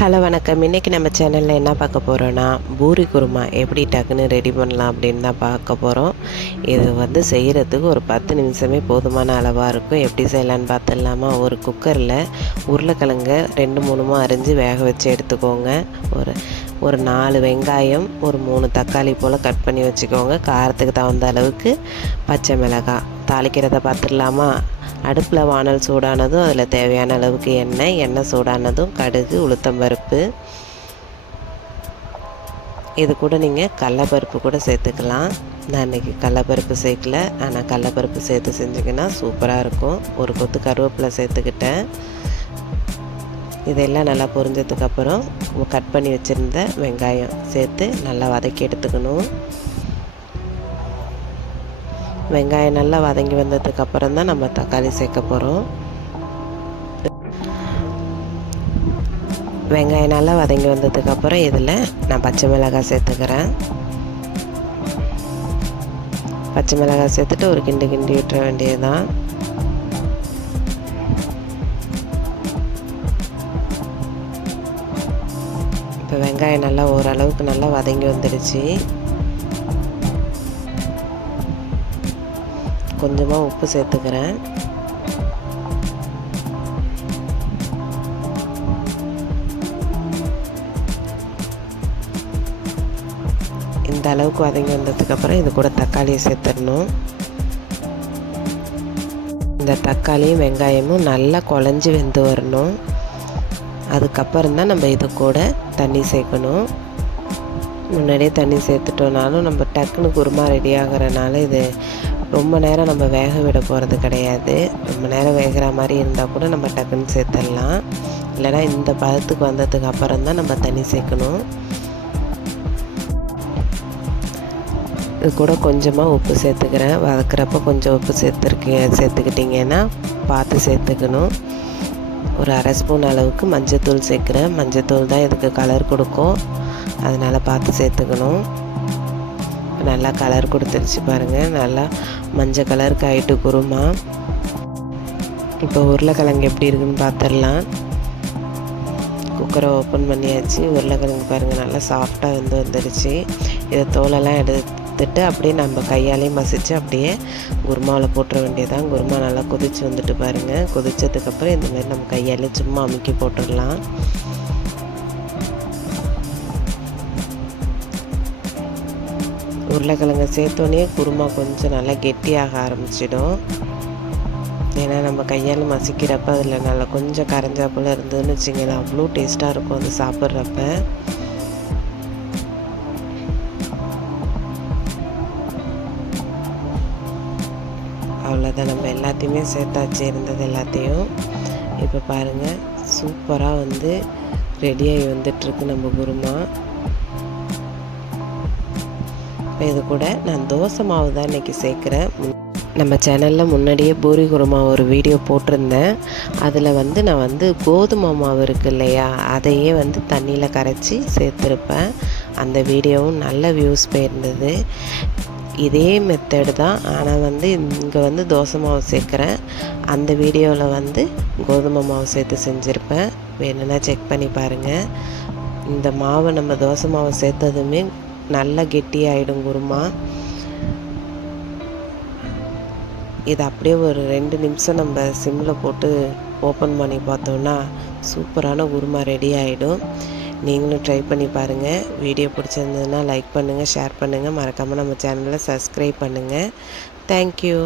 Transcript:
Hello வணக்கம். இன்றைக்கி நம்ம சேனலில் என்ன பார்க்க போகிறோன்னா, பூரி குருமா எப்படி டக்குன்னு ரெடி பண்ணலாம் அப்படின்னு தான் பார்க்க போகிறோம். இது வந்து செய்கிறதுக்கு ஒரு 10 நிமிஷமே போதுமான அளவாக இருக்கும். எப்படி செய்யலான்னு பார்த்துடலாமா? ஒரு குக்கரில் உருளைக்கிழங்க 2 3 அரிஞ்சு வேக வச்சு எடுத்துக்கோங்க. ஒரு 4 வெங்காயம், ஒரு 3 தக்காளி போல் கட் பண்ணி வச்சுக்கோங்க. காரத்துக்கு தகுந்த அளவுக்கு பச்சை மிளகாய். தாளிக்கிறத பார்த்துடலாமா? அடுப்பில் வானல் சூடானதும் அதில் தேவையான அளவுக்கு எண்ணெய் சூடானதும் கடுகு, உளுத்தம்பருப்பு, இது கூட நீங்கள் கடலப்பருப்பு கூட சேர்த்துக்கலாம். நான் இன்றைக்கி கடலப்பருப்பு சேர்க்கல, ஆனால் கடலப்பருப்பு சேர்த்து செஞ்சிங்கன்னா சூப்பராக இருக்கும். ஒரு கொத்து கருவேப்பிலை சேர்த்துக்கிட்டேன். இதெல்லாம் நல்லா பொரிஞ்சதுக்கப்புறம் கட் பண்ணி வச்சுருந்த வெங்காயம் சேர்த்து நல்லா வதக்கி எடுத்துக்கணும். வெங்காயம் நல்லா வதங்கி வந்ததுக்கப்புறம் தான் நம்ம தக்காளி சேர்க்க போகிறோம். வெங்காயம் நல்லா வதங்கி வந்ததுக்கப்புறம் இதில் நான் பச்சை மிளகாய் சேர்த்துக்கிறேன். பச்சை மிளகாய் சேர்த்துட்டு ஒரு கிண்டி விட்டுற வேண்டியது தான். இப்போ வெங்காயம் நல்லா ஓரளவுக்கு நல்லா வதங்கி வந்துடுச்சு. கொஞ்சமாக உப்பு சேர்த்துக்கிறேன். இந்த அளவுக்கு வதங்கி வந்ததுக்கப்புறம் இது கூட தக்காளியை சேர்த்துடணும். இந்த தக்காளியும் வெங்காயமும் நல்லா குழஞ்சி வெந்து வரணும். அதுக்கப்புறம் தான் நம்ம இது கூட தண்ணி சேர்க்கணும். முன்னாடியே தண்ணி சேர்த்துட்டோனாலும் நம்ம டக்குன்னு குருமா ரெடி ஆகிறனால இது ரொம்ப நேரம் நம்ம வேக விட போகிறது கிடையாது. ரொம்ப நேரம் வேகிற மாதிரி இருந்தால் கூட நம்ம டக்குன்னு சேர்த்துடலாம். இல்லைனா இந்த பதத்துக்கு வந்ததுக்கு அப்புறம் தான் நம்ம தண்ணி சேர்க்கணும். இது கூட கொஞ்சமாக உப்பு சேர்த்துக்கிறேன். வதக்கிறப்ப கொஞ்சம் உப்பு சேர்த்துக்கிட்டிங்கன்னா பார்த்து சேர்த்துக்கணும். ஒரு அரை ஸ்பூன் அளவுக்கு மஞ்சத்தூள் சேர்க்குறேன். மஞ்சத்தூள் தான் இதுக்கு கலர் கொடுக்கும், அதனால் பார்த்து சேர்த்துக்கணும். நல்லா கலர் கொடுத்துருச்சு பாருங்கள். நல்லா மஞ்சள் கலருக்கு ஆகிட்டு குருமா. இப்போ உருளைக்கிழங்கு எப்படி இருக்குன்னு பார்த்துடலாம். குக்கரை ஓப்பன் பண்ணியாச்சு. உருளைக்கிழங்கு பாருங்கள் நல்லா சாஃப்டாக வந்துடுச்சு. இதை தோலெல்லாம் எடுத்துட்டு அப்படியே நம்ம கையாலேயே மசித்து அப்படியே குருமாவில் போட்டுற வேண்டியதான். குருமா நல்லா கொதிச்சு வந்துட்டு பாருங்கள். கொதிச்சதுக்கப்புறம் இந்தமாதிரி நம்ம கையாலே சும்மா அமுக்கி போட்டுடலாம். உருளைக்கிழங்கை சேர்த்தோன்னே குருமா கொஞ்சம் நல்லா கெட்டியாக ஆரம்பிச்சிடும். ஏன்னா நம்ம கையால் மசிக்கிறப்ப அதில் நல்லா கொஞ்சம் கரைஞ்சா போல் இருந்ததுன்னு வச்சிங்களேன், அவ்வளோ டேஸ்ட்டாக இருக்கும் அது சாப்பிட்றப்ப. அவ்வளோதான், நம்ம எல்லாத்தையுமே சேர்த்தாச்சு இருந்தது எல்லாத்தையும். இப்போ பாருங்கள் சூப்பராக வந்து ரெடியாகி வந்துட்டுருக்கு நம்ம குருமா. இது கூட நான் தோசை மாவு தான் இன்றைக்கி சேர்க்குறேன். நம்ம சேனலில் முன்னாடியே பூரி குருமா ஒரு வீடியோ போட்டிருந்தேன். அதில் வந்து நான் வந்து கோதுமை மாவு இருக்குது இல்லையா, அதையே வந்து தண்ணியில் கரைச்சி சேர்த்துருப்பேன். அந்த வீடியோவும் நல்ல வியூஸ் போயிருந்தது. இதே மெத்தடு தான், ஆனால் வந்து இங்கே வந்து தோசை மாவு சேர்க்குறேன். அந்த வீடியோவில் வந்து கோதுமை மாவு சேர்த்து செஞ்சுருப்பேன். வேணும்னா செக் பண்ணி பாருங்கள். இந்த மாவை நம்ம தோசை மாவு சேர்த்ததுமே நல்லா கெட்டியாகிடும் குருமா. இது அப்படியே ஒரு 2 நிமிஷம் நம்ம சிம்மில் போட்டு ஓப்பன் பண்ணி பார்த்தோன்னா சூப்பரான குருமா ரெடி ஆகிடும். நீங்களும் ட்ரை பண்ணி பாருங்கள். வீடியோ பிடிச்சிருந்ததுன்னா லைக் பண்ணுங்கள், ஷேர் பண்ணுங்கள். மறக்காமல் நம்ம சேனலை சப்ஸ்கிரைப் பண்ணுங்கள். தேங்க்யூ.